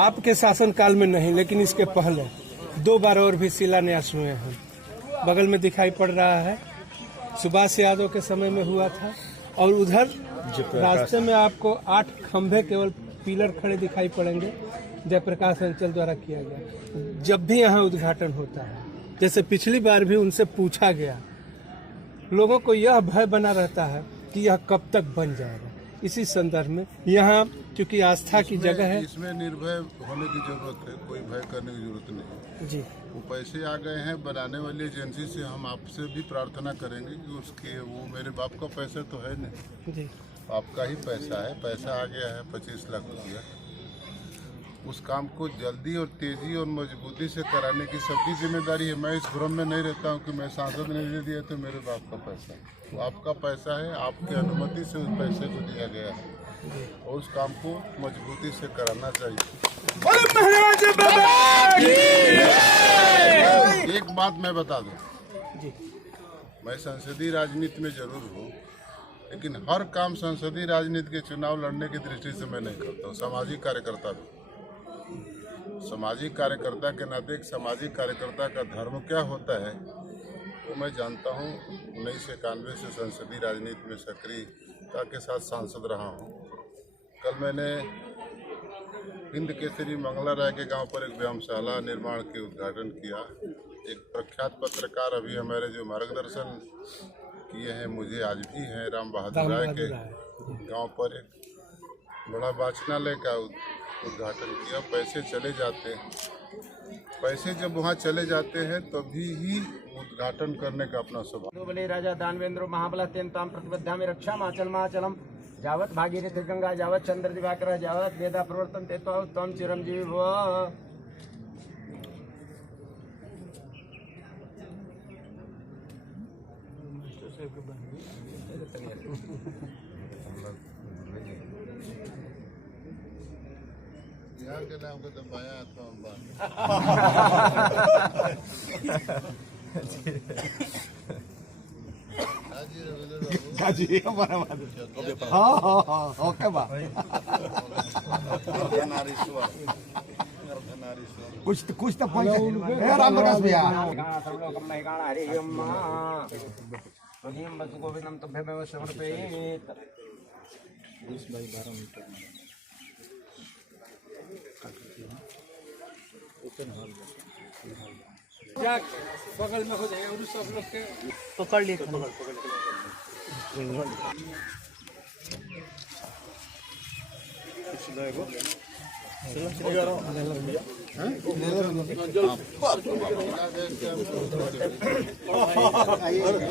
आपके शासनकाल में नहीं, लेकिन इसके पहले 2 बार और भी शिलान्यास हुए हैं। बगल में दिखाई पड़ रहा है सुभाष यादव के समय में हुआ था, और उधर रास्ते में आपको 8 खंभे केवल पिलर खड़े दिखाई पड़ेंगे, जयप्रकाश अंचल द्वारा किया गया। जब भी यहाँ उद्घाटन होता है, जैसे पिछली बार भी उनसे पूछा गया, लोगों को यह भय बना रहता है कि यह कब तक बन जाएगा। इसी संदर्भ में यहाँ क्योंकि आस्था की जगह है, इसमें निर्भय होने की जरूरत है, कोई भय करने की जरूरत नहीं जी। वो पैसे आ गए हैं, बनाने वाली एजेंसी से हम आपसे भी प्रार्थना करेंगे कि उसके वो मेरे बाप का पैसा तो है नहीं जी, आपका ही पैसा है, पैसा आ गया है 25 लाख रुपया। उस काम को जल्दी और तेजी और मजबूती से कराने की सबकी जिम्मेदारी है। मैं इस भ्रम में नहीं रहता हूँ कि मैं सांसद ने दे दिया तो मेरे बाप का पैसा है। वो आपका पैसा है, आपकी अनुमति से उस पैसे को दिया गया है और उस काम को मजबूती से कराना चाहिए। एक बात मैं बता दूं, मैं संसदीय राजनीति में जरूर हूँ, लेकिन हर काम संसदीय राजनीति के चुनाव लड़ने की दृष्टि से मैं नहीं करता हूँ। सामाजिक कार्यकर्ता भी, सामाजिक कार्यकर्ता के नाते एक सामाजिक कार्यकर्ता का धर्म क्या होता है वो मैं जानता हूँ। 1991 से संसदीय राजनीति में सक्रियता के साथ सांसद रहा हूँ। कल मैंने हिंद केसरी मंगला राय के गांव पर एक व्यायामशाला निर्माण के उद्घाटन किया। एक प्रख्यात पत्रकार अभी हमारे जो मार्गदर्शन किए हैं मुझे आज भी हैं, राम बहादुर राय के गांव पर एक बड़ा वाचनालय का उद्घाटन किया। पैसे चले जाते हैं, पैसे जब वहाँ चले जाते हैं तभी ही उद्घाटन करने का अपना स्वभाव। बले राजा दानवेंद्र महाबला तेन्ताम प्रतिबद्धा में रक्षा माचल माचलम जावत भागीरथी गंगा जावत चंद्र दिवाकर जावत वेदा प्रवर्तन तेतो तम चिरंजीवी भव। यहाँ के नाम को तो बाया तो काजी हमारा हाँ ओके बा कुछ तो पैसा राम प्रकाश भैया सब लोग मैं गाना हरि अम्मा भगीम बस गोविंदम तुभ्यमेव समर्पयेत्। 20/12 मीटर बगल में हो जाएगा और सब लोग के पकड़ लिए पकड़